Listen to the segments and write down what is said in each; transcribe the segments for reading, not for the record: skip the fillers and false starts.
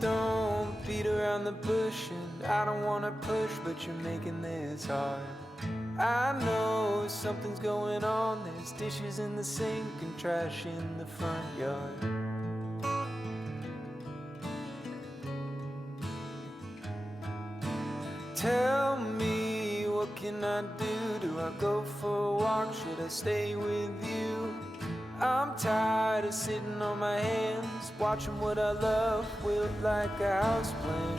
don't beat around the bush, and I don't wanna push, but you're making this hard. I know something's going on. There's dishes in the sink and trash in the front yard. Tell me, what can I do? Do I go for a walk? Should I stay with you? I'm tired of sitting on my hands, watching what I love wilt like a houseplant.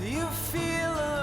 Do you feel alone?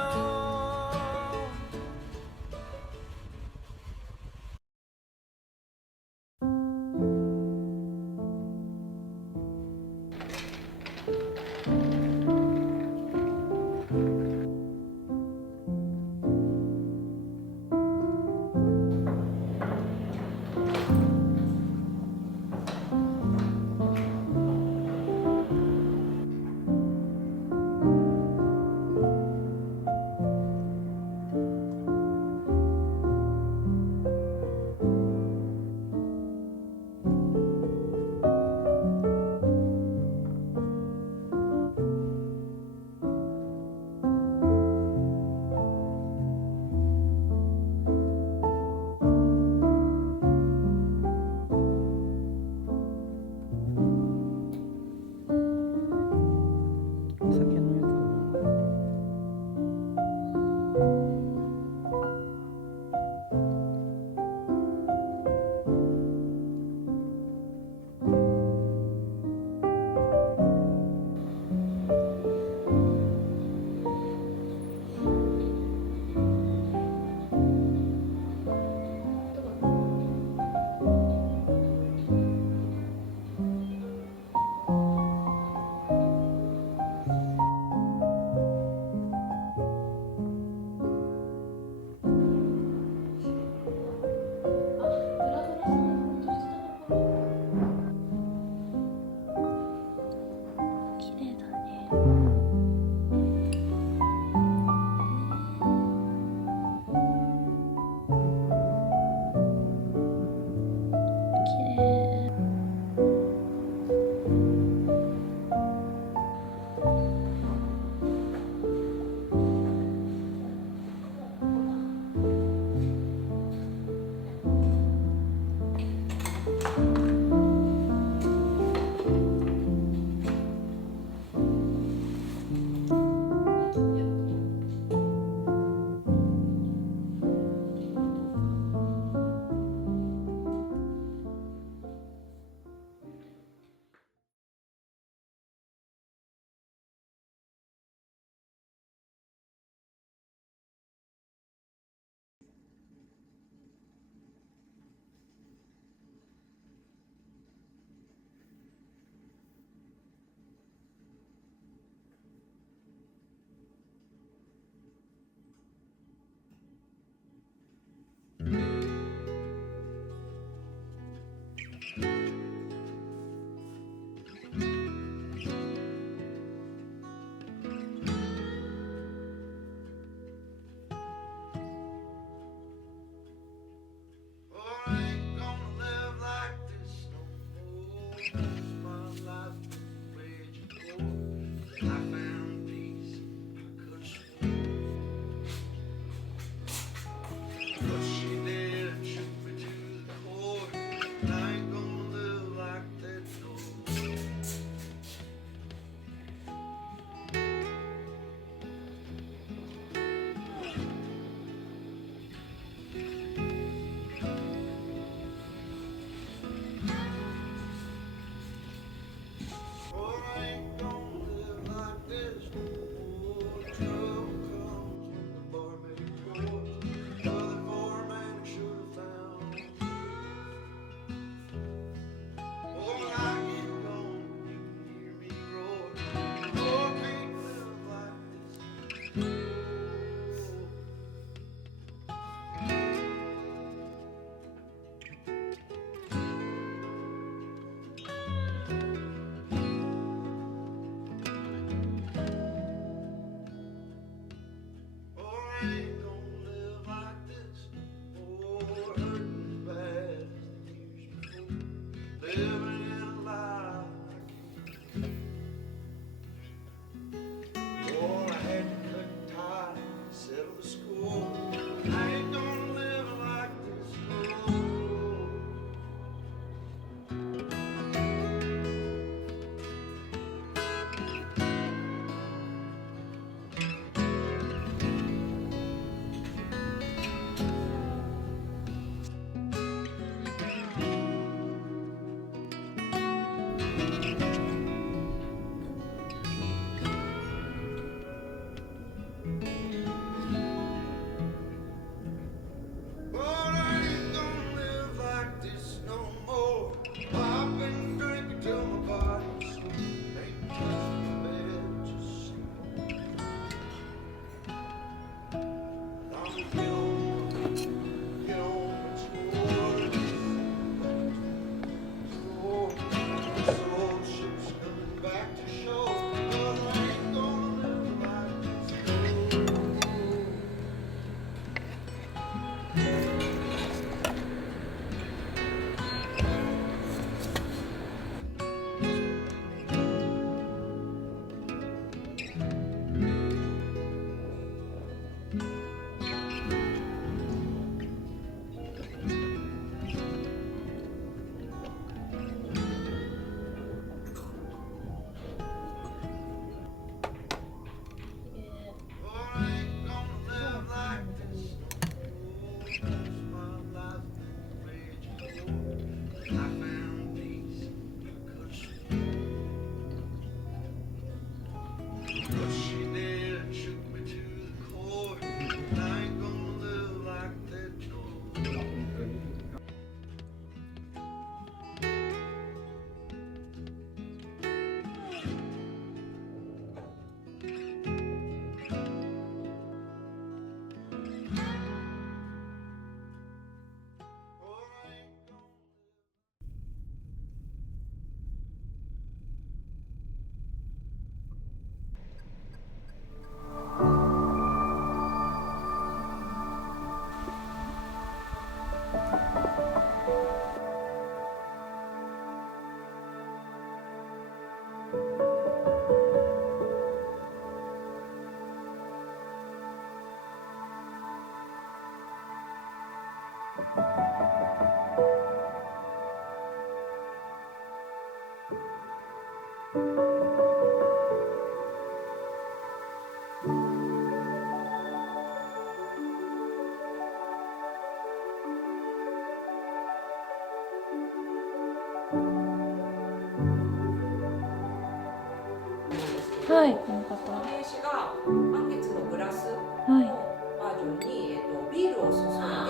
はい、この方。名刺が満月のグラスはい。のバージョンに、ビールを注い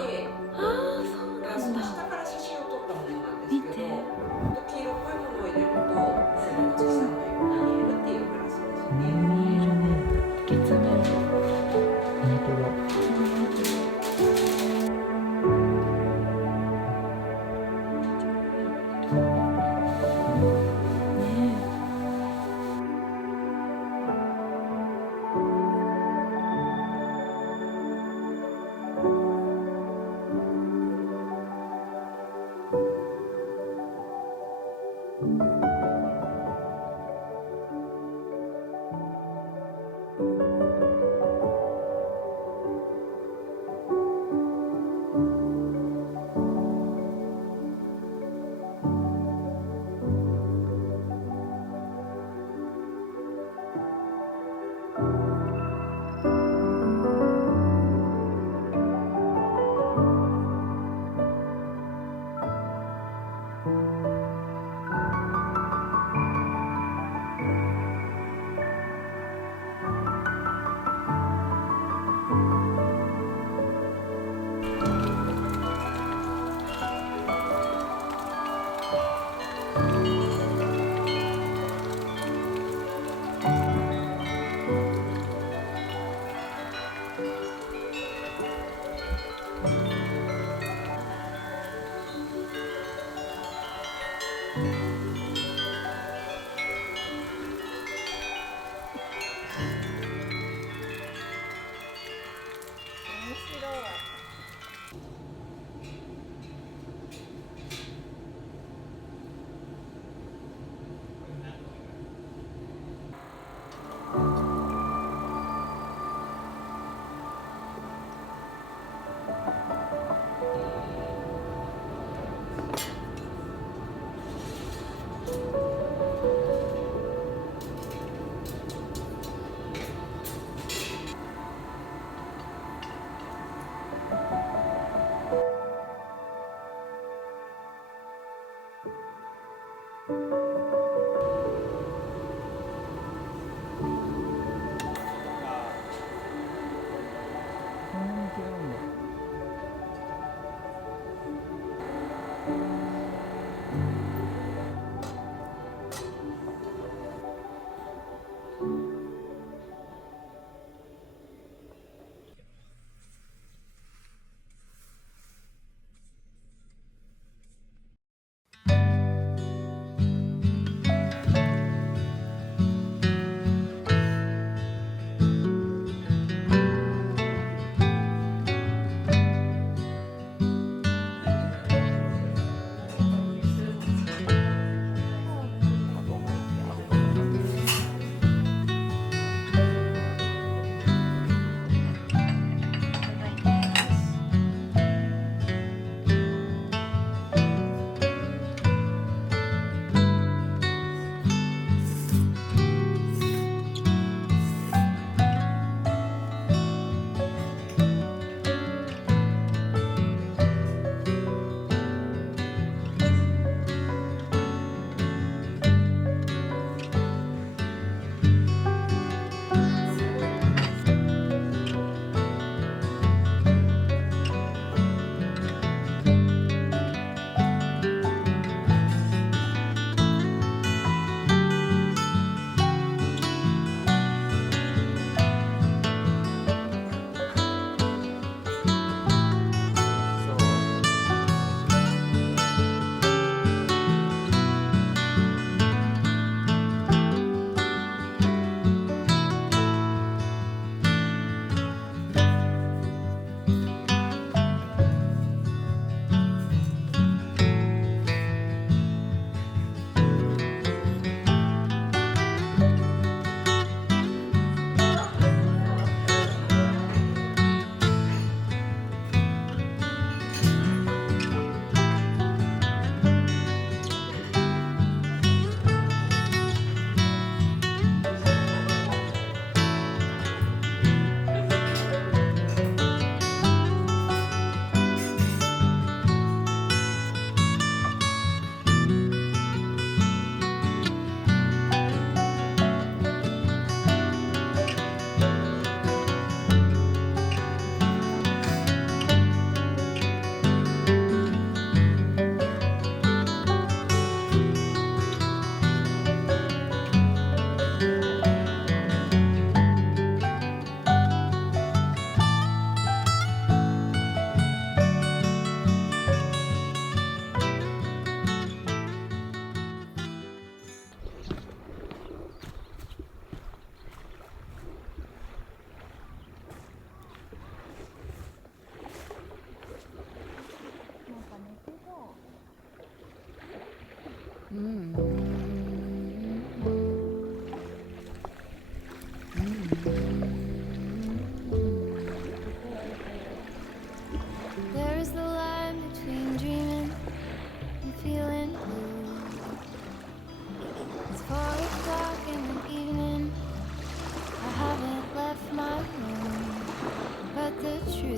でああ、そうグラスのなんだ。下から写真を撮ったものなんです見て。けど、黄色っぽいものを入れるとお月さんのように見えるっていうグラスですね。見えるね。月ね。本当だ。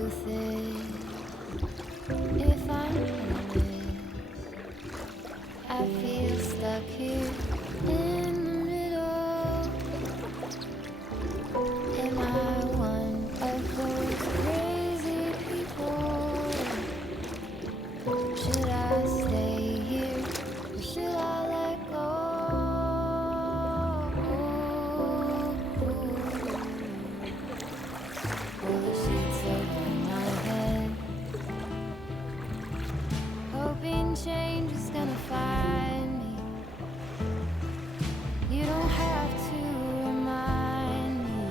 with it. If I'm honest, I feel stuck here in the middle. Am I one of those crazy people? Should I stay here or should I let go? Pull the sheets over my head, hoping change is gonna find me. You don't have to remind me.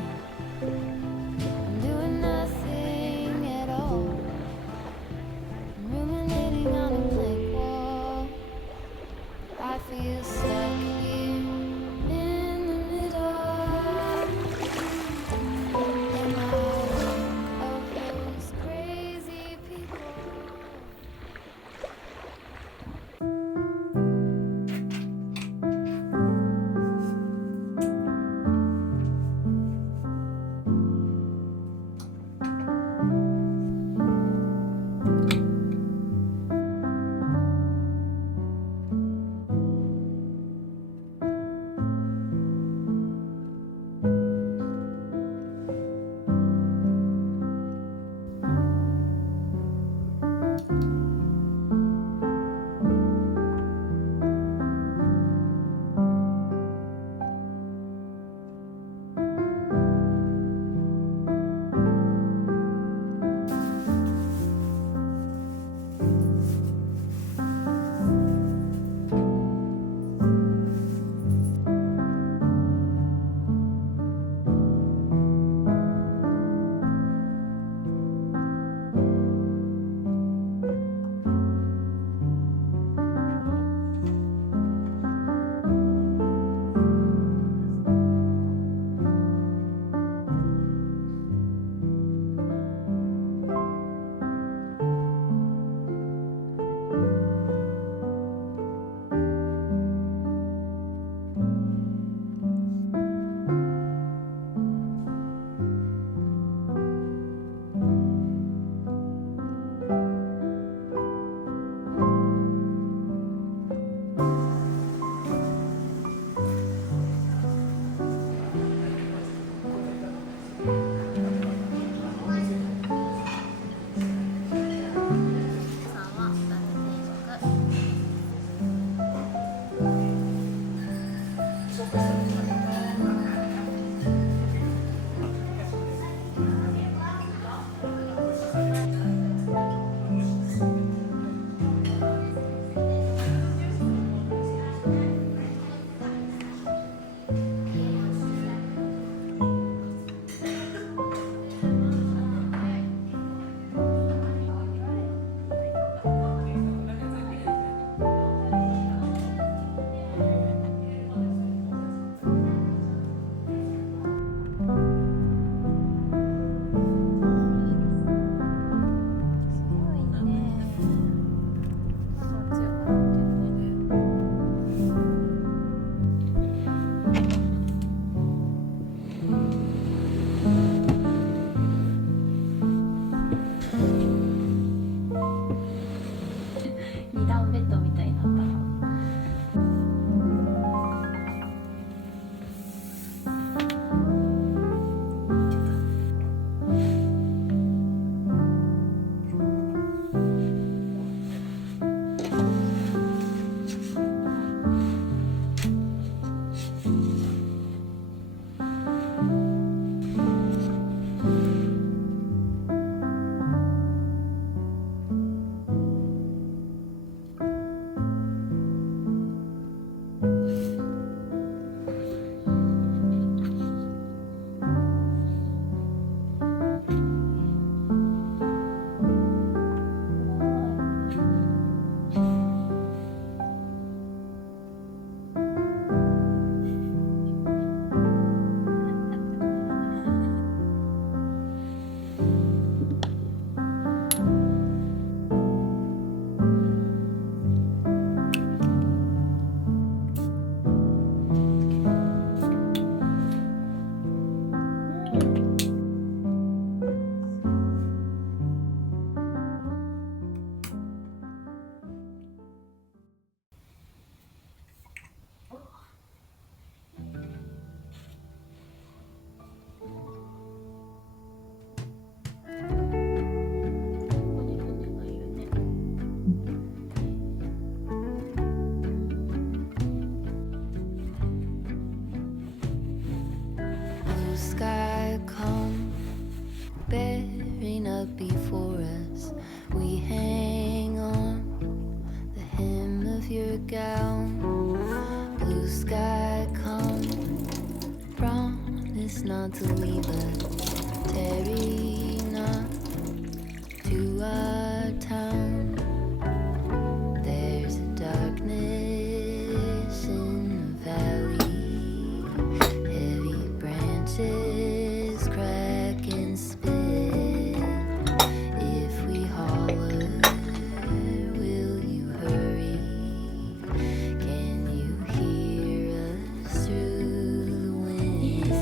not to leave us. Tarry not to our town. There's a darkness in the valley. Heavy branches crack and split. If we holler, will you hurry? Can you hear us through the wind?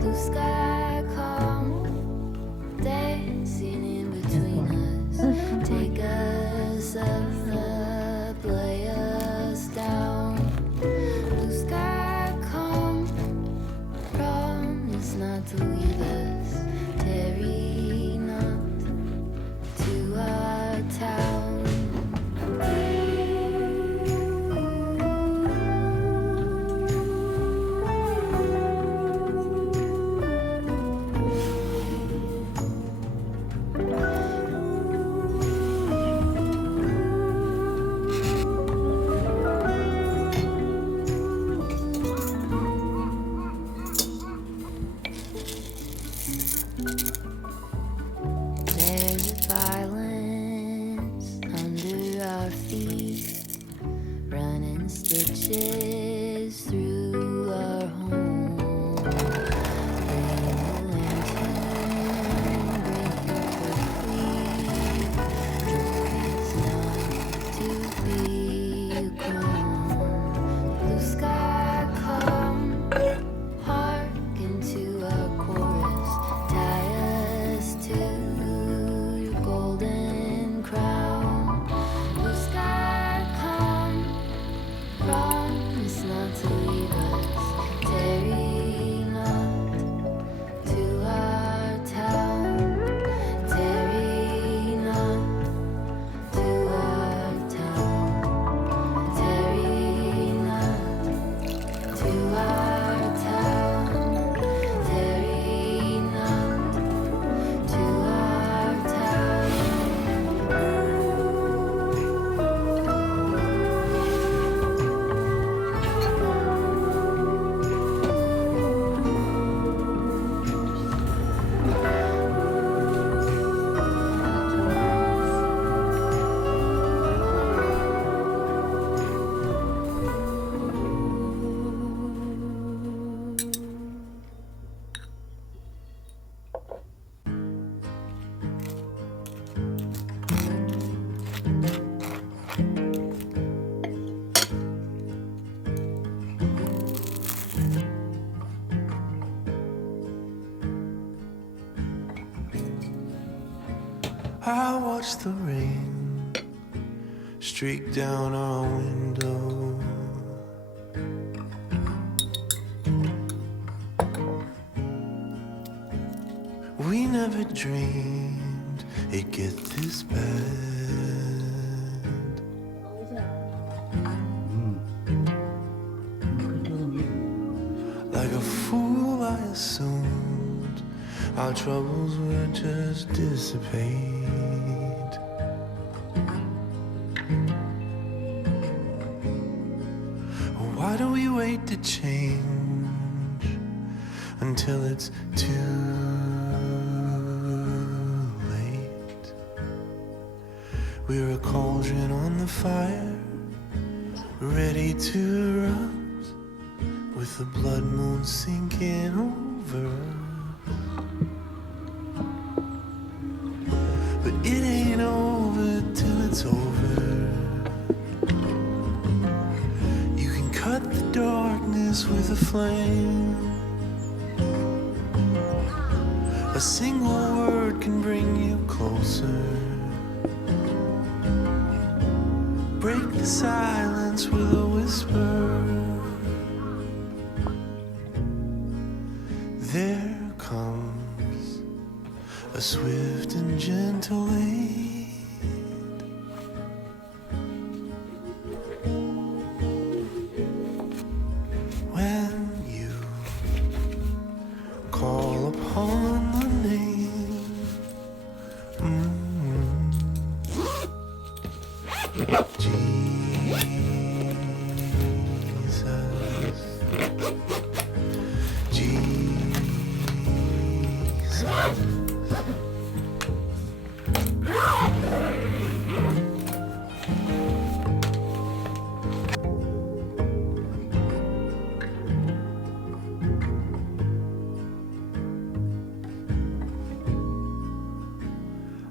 Blue sky calm, dancing in between us. Take us up, lay us down. Blue sky calm, promise not to leave us. Tarry not to our town. There's violence under our feet, running stitches through our home. Bring the lantern, bring it quickly. It's not to be a crone. Blue sky come, hearken to our chorus. Tie us to your golden crown. Blue sky come, promise not to leave us. Tarry not to our town. Tarry not to our town. Tarry not to our town. Tarry not to our town. I watch the rain streak down our window. We never dreamed it'd get this bad. Like a fool, I assumed our troubles would just dissipate. Why do we wait to change until it's too late? We're a cauldron on the fire, ready to erupt, with the blood moon sinking over us. But it ain't over till it's over. You can cut the darkness with a flame. A single word can bring you closer. Break the silence with a whisper. There comes a swift and gentle aid. When you call upon the name, Jesus, Jesus.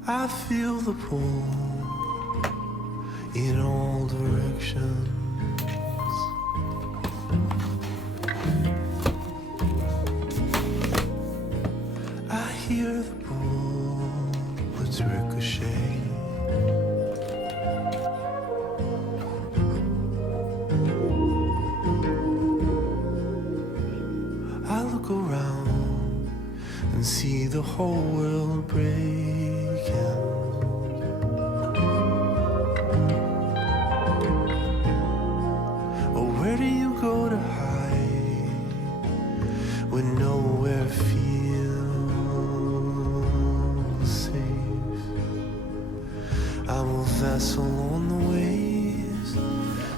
I feel the pull in all directions. I hear the bullets ricochet. I look around and see the whole world breaking. Oh, where do you go to hide when nowhere feels safe? I'm a vessel on the waves,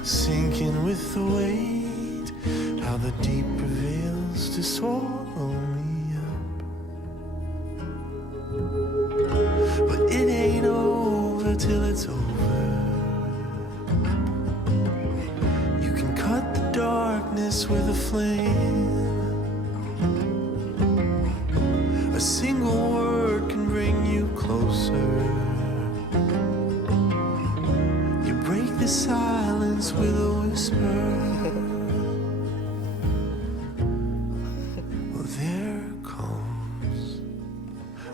sinking with the weight. How the deep prevails to swallow me up. But it ain't over till it's over. You can cut the darkness with a flame. A single word can bring you closer. You break the silence with a whisper. Well, there comes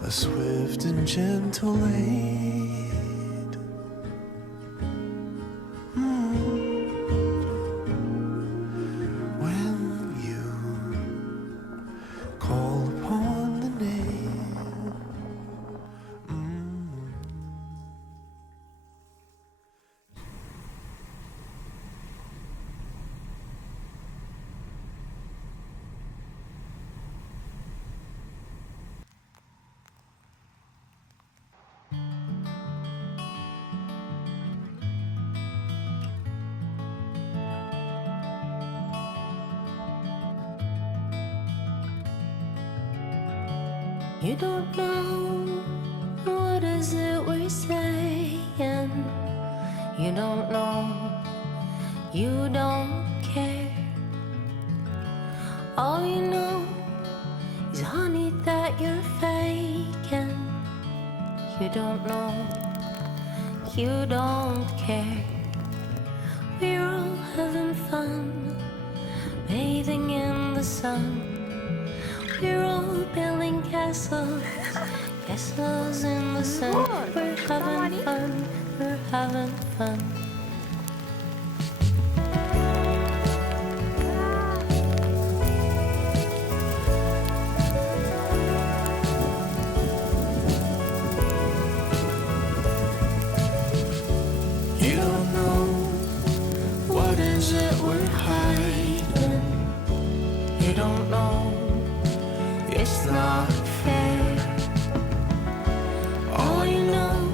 a swift and gentle aid. When you call upon the name. You don't know what is it we're saying. You don't know, you don't care. All you know is honey that you're faking. You don't know, you don't care. We're all having fun, bathing in the sun. We're all building castles, castles in the sun. We're having fun, we're having fun. You don't know what is it we're hiding. You don't know. It's not fair. All you know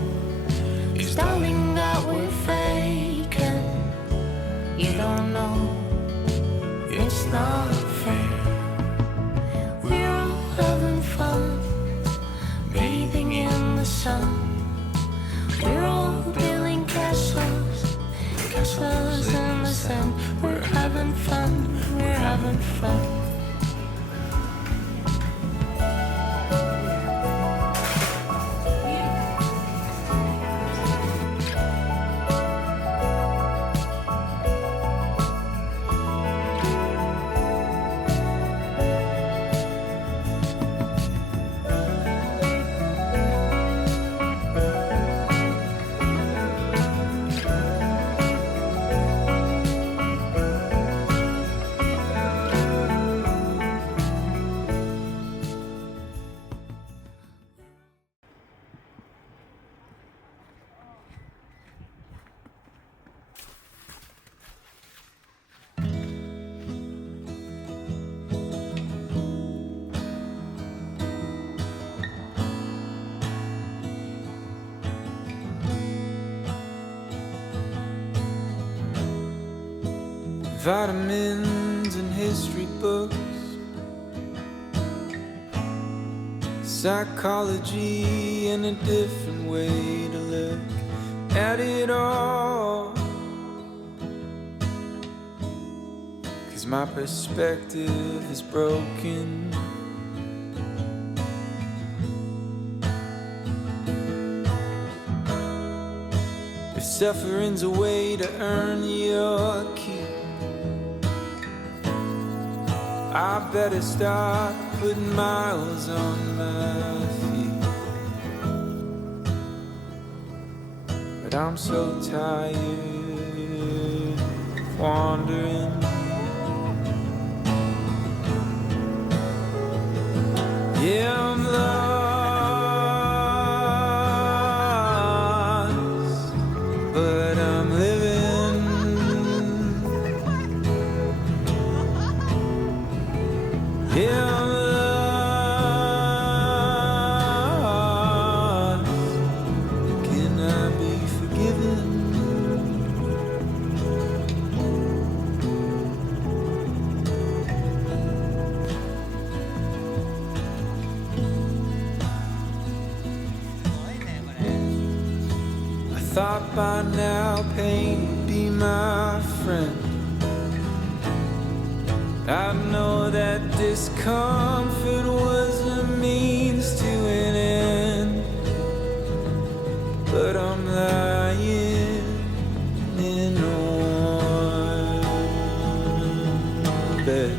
is, darling, that we're faking. You don't know. It's not fair. We're all having fun, bathing in the sun. We're all building castles, castles in the sun. We're having fun, we're having fun. Vitamins and history books, psychology and a different way to look at it all. 'Cause my perspective is broken. If suffering's a way to earn your keep, I better start putting miles on my feet. But I'm so tired of wandering. Yeah, I'm lost, but I'm living. Yeah, I'm lost. Can I be forgiven? I thought by now pain would be my friend. I know that discomfort was a means to an end, but I'm lying in one bed.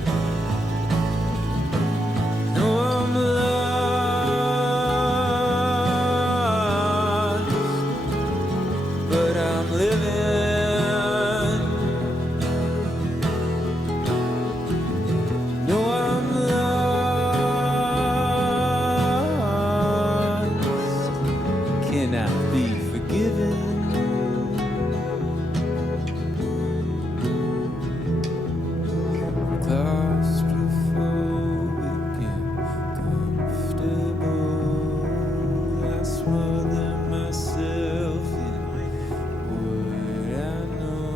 No, I'm lost, but I'm living. No, I'm lost. Can I be forgiven? Claustrophobic and comfortable. I smother myself in what I know.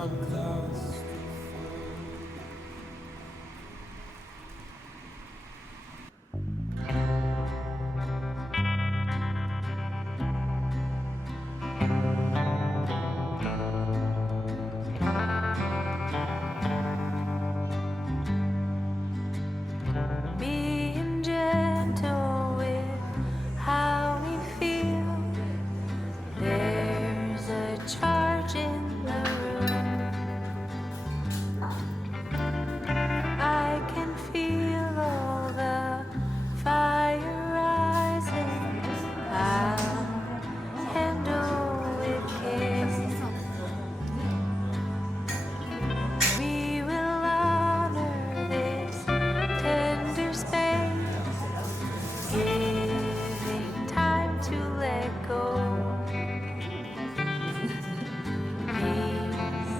I'm claustrophobic. Being gentle with how we feel. There's a charge in the room. I can feel all the fire rising. I'll handle with care. We will honor this tender space, giving time to let go. Peace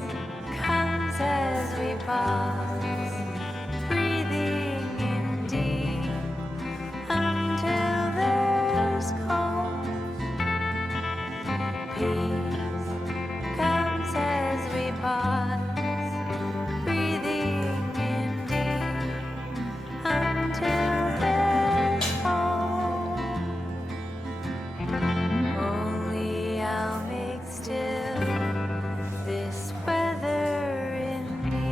comes as we pause, breathing in deep until there's calm. Peace comes as we pause, breathing in deep until there's calm. Only I'll make still this weather in me.